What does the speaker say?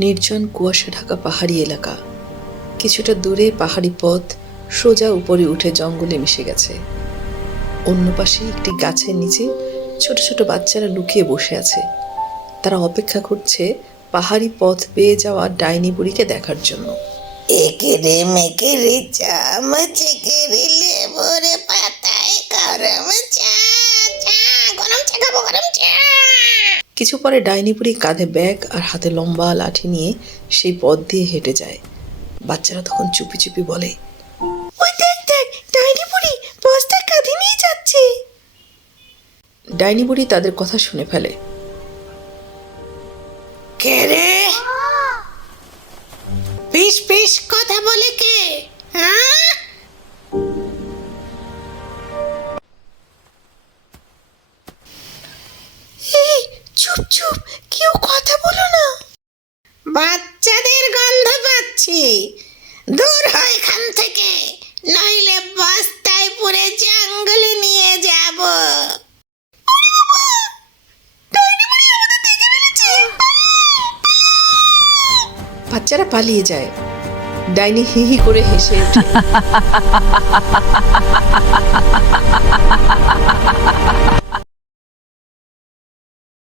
নির্জন কুয়াশা ঢাকা পাহাড়ি এলাকা। কিছুটা দূরে পাহাড়ি পথ সোজা উপরে উঠে জঙ্গলে মিশে গেছে। অন্য পাশে একটি গাছের নিচে ছোট ছোট বাচ্চারা লুকিয়ে বসে আছে। তারা অপেক্ষা করছে পাহাড়ি পথ পেয়ে যাওয়া ডাইনি বুড়িকে দেখার জন্য। একেরে মেকেরে চামচেকেরে লেবুরে পাতায় গরম চা, চা গরম চা খাবো, গরম চা। কিছু পরে ডাইনি বুড়ি কাঁধে ব্যাগ আর হাতে লম্বা লাঠি নিয়ে সেই পথ দিয়ে হেঁটে যায়। বাচ্চারা তখন চুপি চুপি বলে, ওই দেখ দেখ, ডাইনি বুড়ি বস্তা কাঁধে নিয়ে যাচ্ছে। ডাইনি বুড়ি তাদের কথা শুনে ফেলে। কে রে? পিস পিস কথা বলে কে? হ্যাঁ, চুপ চুপ, কেউ কথা বলো না। বাচ্চাদের গন্ধ পাচ্ছি, দূর হয় এখান থেকে, নইলে বস্তায় পুরে জঙ্গলে নিয়ে যাব। বাচ্চারা পালিয়ে যায়। ডাইনি হি হি করে হেসে ওঠে।